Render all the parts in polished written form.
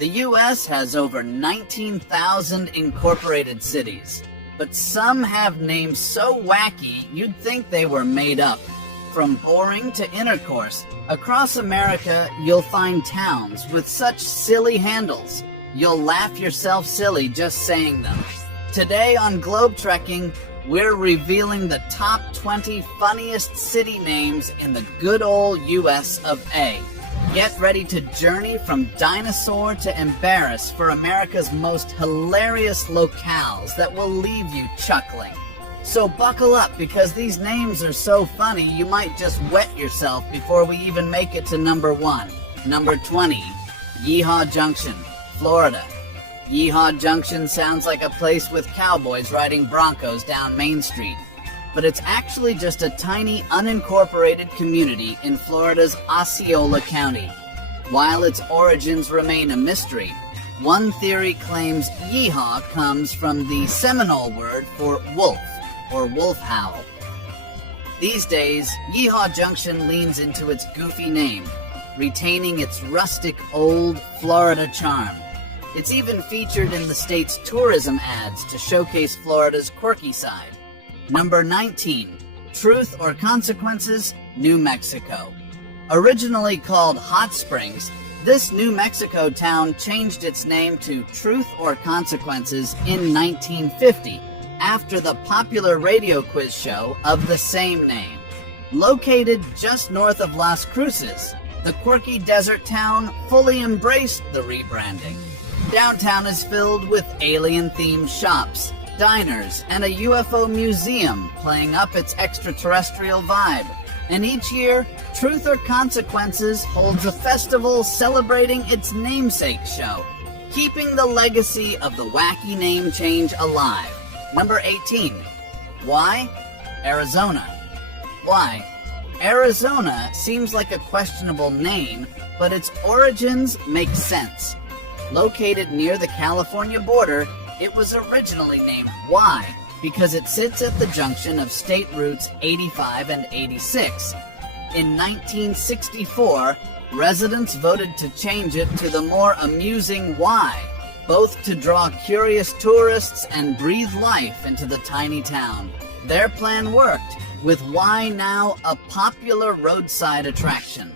The U.S. has over 19,000 incorporated cities, but some have names so wacky you'd think they were made up. From boring to intercourse, across America you'll find towns with such silly handles. You'll laugh yourself silly just saying them. Today on Globe Trekking, we're revealing the top 20 funniest city names in the good old US of A. Get ready to journey from dinosaur to embarrass for America's most hilarious locales that will leave you chuckling. So buckle up, because these names are so funny you might just wet yourself before we even make it to number 1. Number 20, Yeehaw Junction, Florida. Yeehaw Junction sounds like a place with cowboys riding broncos down Main Street, but it's actually just a tiny unincorporated community in Florida's Osceola County. While its origins remain a mystery, one theory claims yeehaw comes from the Seminole word for wolf, or wolf howl. These days, Yeehaw Junction leans into its goofy name, retaining its rustic old Florida charm. It's even featured in the state's tourism ads to showcase Florida's quirky side. Number 19, Truth or Consequences, New Mexico. Originally called Hot Springs, this New Mexico town changed its name to Truth or Consequences in 1950, after the popular radio quiz show of the same name. Located just north of Las Cruces, the quirky desert town fully embraced the rebranding. Downtown is filled with alien-themed shops, diners, and a UFO museum playing up its extraterrestrial vibe. And each year, Truth or Consequences holds a festival celebrating its namesake show, keeping the legacy of the wacky name change alive. Number 18. Why? Arizona. Why? Arizona seems like a questionable name, but its origins make sense. Located near the California border, it was originally named Y because it sits at the junction of state routes 85 and 86. In 1964, residents voted to change it to the more amusing Y, both to draw curious tourists and breathe life into the tiny town. Their plan worked, with Y now a popular roadside attraction.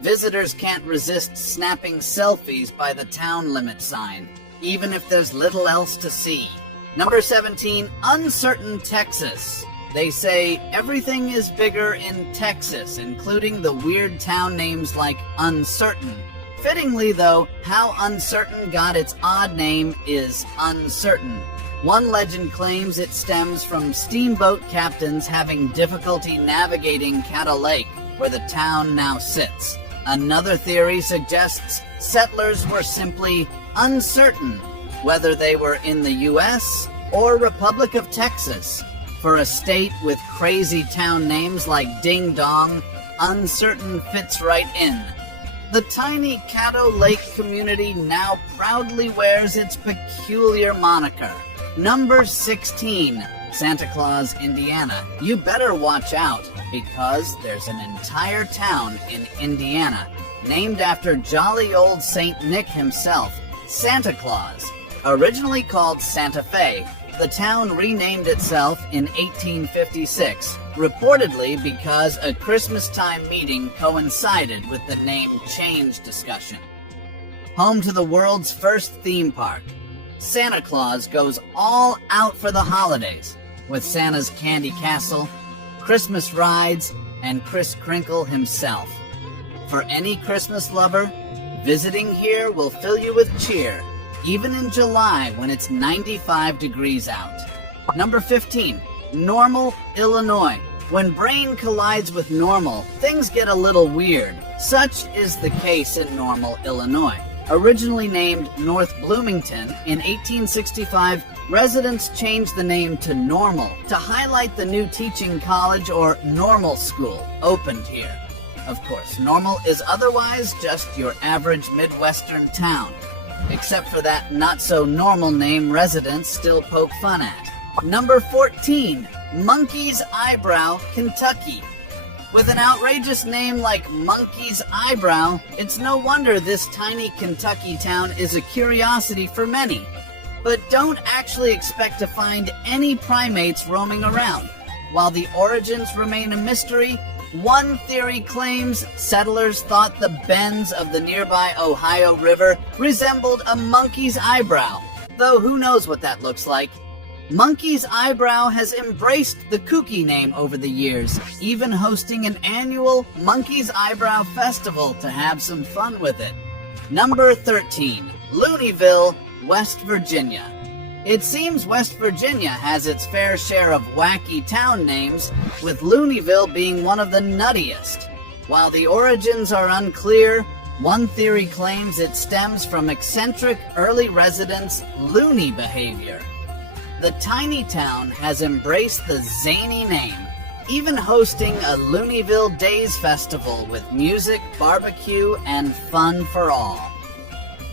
Visitors can't resist snapping selfies by the town limit sign, even if there's little else to see. Number 17, Uncertain, Texas. They say everything is bigger in Texas, including the weird town names like Uncertain. Fittingly, though, how Uncertain got its odd name is uncertain. One legend claims it stems from steamboat captains having difficulty navigating Caddo Lake, where the town now sits. Another theory suggests settlers were simply uncertain whether they were in the U.S. or Republic of Texas. For a state with crazy town names like Ding Dong, uncertain fits right in. The tiny Caddo Lake community now proudly wears its peculiar moniker. Number 16, Santa Claus, Indiana. You better watch out, because there's an entire town in Indiana named after jolly old Saint Nick himself, Santa Claus. Originally called Santa Fe, the town renamed itself in 1856, reportedly because a Christmas-time meeting coincided with the name change discussion. Home to the world's first theme park, Santa Claus goes all out for the holidays, with Santa's Candy Castle, Christmas rides, and Kris Kringle himself. For any Christmas lover, visiting here will fill you with cheer, even in July when it's 95 degrees out. Number 15, Normal, Illinois. When brain collides with Normal, things get a little weird. Such is the case in Normal, Illinois. Originally named North Bloomington, in 1865, residents changed the name to Normal to highlight the new teaching college or normal school opened here. Of course, Normal is otherwise just your average Midwestern town, except for that not-so-normal name residents still poke fun at. Number 14, Monkey's Eyebrow, Kentucky. With an outrageous name like Monkey's Eyebrow, it's no wonder this tiny Kentucky town is a curiosity for many. But don't actually expect to find any primates roaming around. While the origins remain a mystery, one theory claims settlers thought the bends of the nearby Ohio River resembled a monkey's eyebrow, though who knows what that looks like. Monkey's Eyebrow has embraced the kooky name over the years, even hosting an annual Monkey's Eyebrow Festival to have some fun with it. Number 13, Looneyville, West Virginia. It seems West Virginia has its fair share of wacky town names, with Looneyville being one of the nuttiest. While the origins are unclear, one theory claims it stems from eccentric early residents' loony behavior. The tiny town has embraced the zany name, even hosting a Looneyville Days Festival with music, barbecue, and fun for all.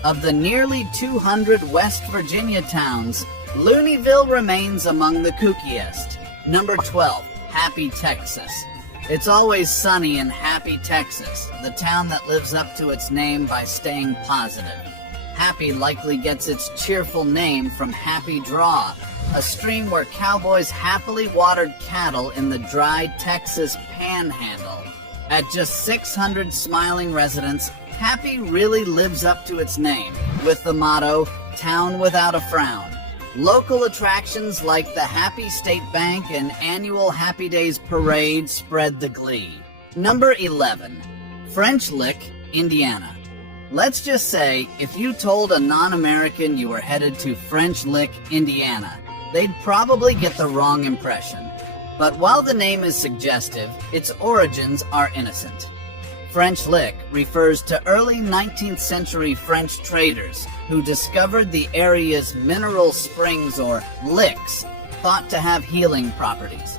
Of the nearly 200 West Virginia towns, Looneyville remains among the kookiest. Number 12, Happy, Texas. It's always sunny in Happy, Texas, the town that lives up to its name by staying positive. Happy likely gets its cheerful name from Happy Draw, a stream where cowboys happily watered cattle in the dry Texas panhandle. At just 600 smiling residents, Happy really lives up to its name, with the motto, Town Without a Frown. Local attractions like the Happy State Bank and annual Happy Days Parade spread the glee. Number 11, French Lick, Indiana. Let's just say, if you told a non-American you were headed to French Lick, Indiana, they'd probably get the wrong impression. But while the name is suggestive, its origins are innocent. French Lick refers to early 19th century French traders who discovered the area's mineral springs or licks, thought to have healing properties.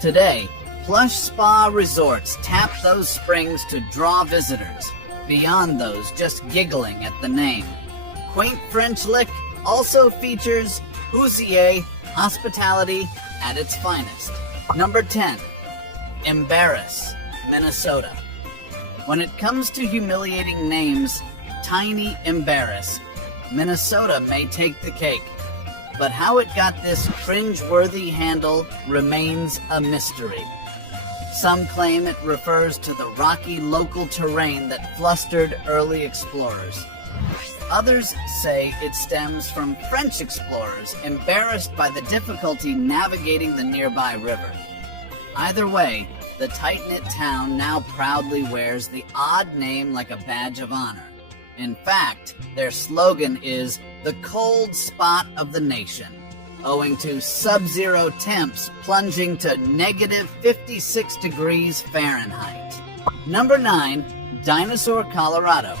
Today, plush spa resorts tap those springs to draw visitors, beyond those just giggling at the name. Quaint French Lick also features Hoosier hospitality at its finest. Number 10, Embarrass, Minnesota. When it comes to humiliating names, Tiny Embarrass, Minnesota may take the cake. But how it got this cringe-worthy handle remains a mystery. Some claim it refers to the rocky local terrain that flustered early explorers. Others say it stems from French explorers embarrassed by the difficulty navigating the nearby river. Either way, the tight-knit town now proudly wears the odd name like a badge of honor. In fact, their slogan is the cold spot of the nation, owing to sub-zero temps plunging to negative 56 degrees Fahrenheit. Number 9, Dinosaur, Colorado.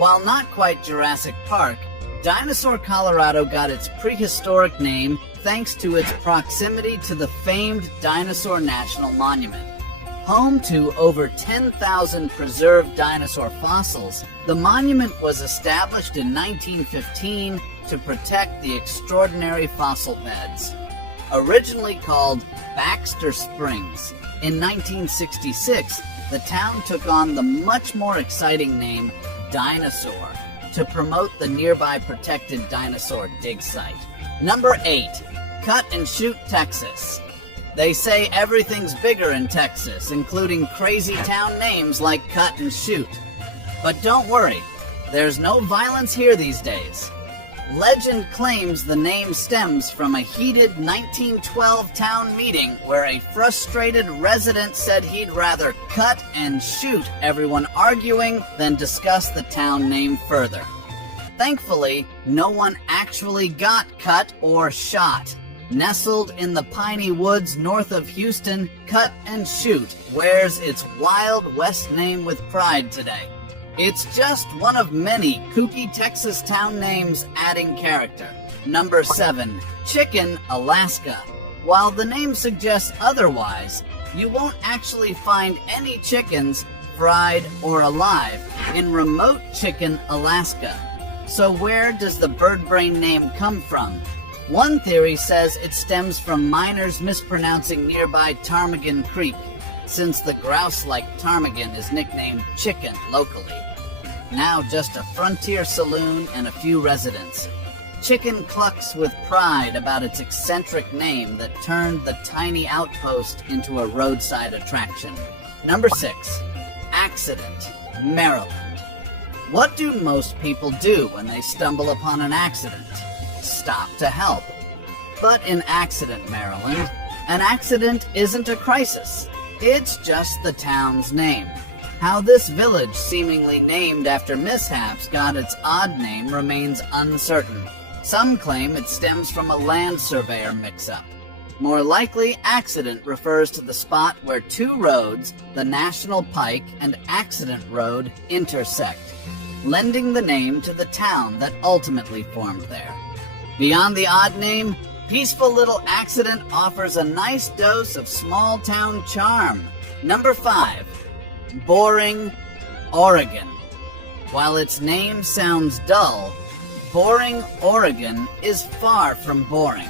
While not quite Jurassic Park, Dinosaur, Colorado got its prehistoric name thanks to its proximity to the famed Dinosaur National Monument. Home to over 10,000 preserved dinosaur fossils, the monument was established in 1915 to protect the extraordinary fossil beds. Originally called Baxter Springs, in 1966, the town took on the much more exciting name Dinosaur to promote the nearby protected dinosaur dig site. Number 8, Cut and Shoot, Texas. They say everything's bigger in Texas, including crazy town names like Cut and Shoot. But don't worry, there's no violence here these days. Legend claims the name stems from a heated 1912 town meeting where a frustrated resident said he'd rather cut and shoot everyone arguing than discuss the town name further. Thankfully, no one actually got cut or shot. Nestled in the piney woods north of Houston, Cut and Shoot wears its Wild West name with pride today. It's just one of many kooky Texas town names adding character. Number 7, Chicken, Alaska. While the name suggests otherwise, you won't actually find any chickens, fried or alive, in remote Chicken, Alaska. So where does the bird brain name come from? One theory says it stems from miners mispronouncing nearby Ptarmigan Creek. since the grouse-like ptarmigan is nicknamed Chicken locally. Now just a frontier saloon and a few residents, Chicken clucks with pride about its eccentric name that turned the tiny outpost into a roadside attraction. Number 6. Accident, Maryland. What do most people do when they stumble upon an accident? Stop to help. But in Accident, Maryland, an accident isn't a crisis. It's just the town's name. How this village, seemingly named after mishaps, got its odd name remains uncertain. Some claim it stems from a land surveyor mix-up. More likely, accident refers to the spot where two roads, the National Pike and Accident Road, intersect, lending the name to the town that ultimately formed there. Beyond the odd name, peaceful little Accident offers a nice dose of small-town charm. Number 5. Boring, Oregon. While its name sounds dull, Boring, Oregon is far from boring.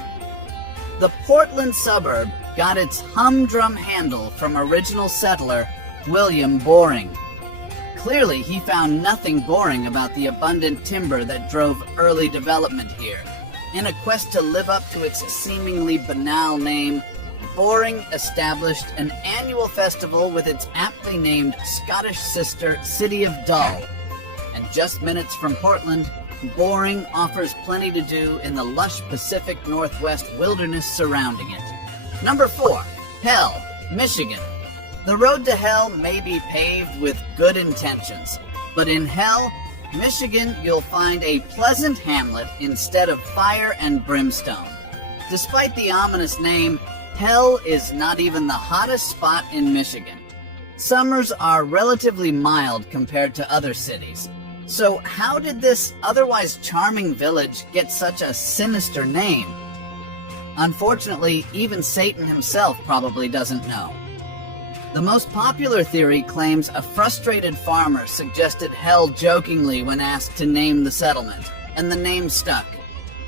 The Portland suburb got its humdrum handle from original settler William Boring. Clearly, he found nothing boring about the abundant timber that drove early development here. In a quest to live up to its seemingly banal name, Boring established an annual festival with its aptly named Scottish sister, City of Dull. And just minutes from Portland, Boring offers plenty to do in the lush Pacific Northwest wilderness surrounding it. Number 4. Hell, Michigan. The road to hell may be paved with good intentions, but in Hell, Michigan, you'll find a pleasant hamlet instead of fire and brimstone. Despite the ominous name, Hell is not even the hottest spot in Michigan. Summers are relatively mild compared to other cities. So how did this otherwise charming village get such a sinister name? Unfortunately, even Satan himself probably doesn't know. The most popular theory claims a frustrated farmer suggested Hell jokingly when asked to name the settlement, and the name stuck.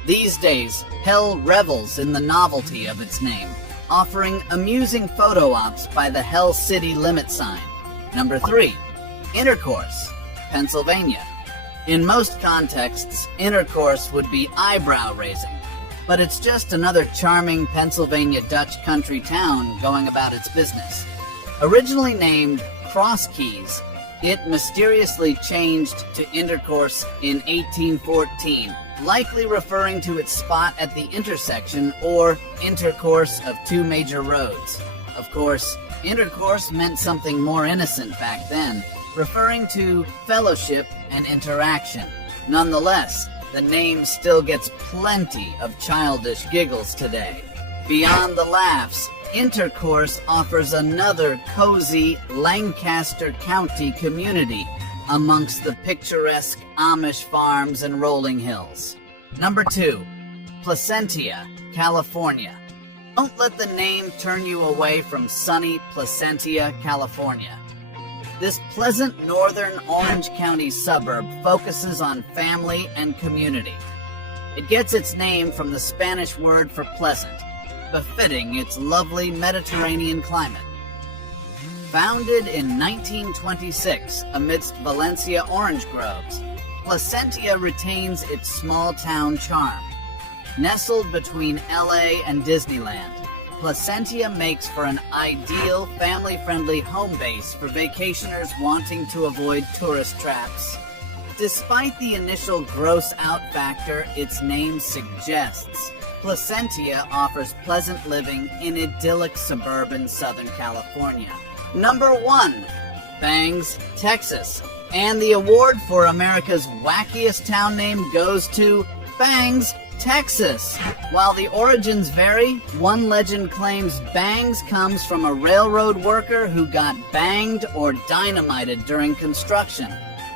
These days, Hell revels in the novelty of its name, offering amusing photo ops by the Hell City limit sign. Number 3. Intercourse, Pennsylvania. In most contexts, intercourse would be eyebrow-raising, but it's just another charming Pennsylvania Dutch country town going about its business. Originally named Cross Keys, it mysteriously changed to Intercourse in 1814, likely referring to its spot at the intersection or intercourse of two major roads. Of course, intercourse meant something more innocent back then, referring to fellowship and interaction. Nonetheless, the name still gets plenty of childish giggles today. Beyond the laughs, Intercourse offers another cozy Lancaster County community amongst the picturesque Amish farms and rolling hills. Number 2. Placentia, California. Don't let the name turn you away from sunny Placentia, California. This pleasant northern Orange County suburb focuses on family and community. It gets its name from the Spanish word for pleasant, befitting its lovely Mediterranean climate. Founded in 1926 amidst Valencia orange groves, Placentia retains its small-town charm. Nestled between LA and Disneyland, Placentia makes for an ideal family-friendly home base for vacationers wanting to avoid tourist traps. Despite the initial gross-out factor its name suggests, Placentia offers pleasant living in idyllic suburban Southern California. Number 1. Bangs, Texas. And the award for America's wackiest town name goes to Bangs, Texas. While the origins vary, one legend claims Bangs comes from a railroad worker who got banged or dynamited during construction.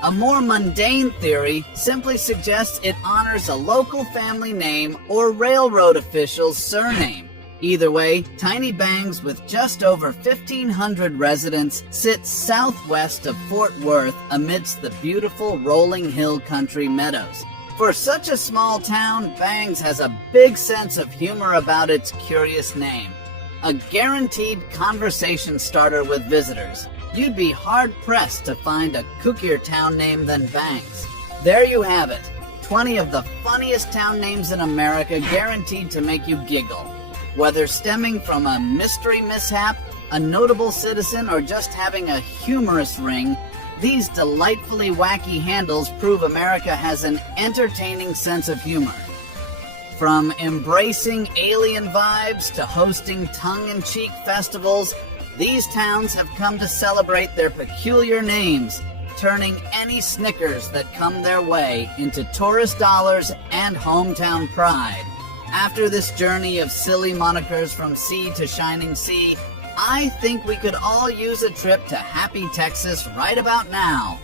A more mundane theory simply suggests it honors a local family name or railroad official's surname. Either way, Tiny Bangs, with just over 1,500 residents, sits southwest of Fort Worth amidst the beautiful rolling hill country meadows. For such a small town, Bangs has a big sense of humor about its curious name. A guaranteed conversation starter with visitors. You'd be hard-pressed to find a kookier town name than Banks. There you have it. 20 of the funniest town names in America guaranteed to make you giggle. Whether stemming from a mystery mishap, a notable citizen, or just having a humorous ring, these delightfully wacky handles prove America has an entertaining sense of humor. From embracing alien vibes to hosting tongue-in-cheek festivals, these towns have come to celebrate their peculiar names, turning any Snickers that come their way into tourist dollars and hometown pride. After this journey of silly monikers from sea to shining sea, I think we could all use a trip to Happy Texas right about now.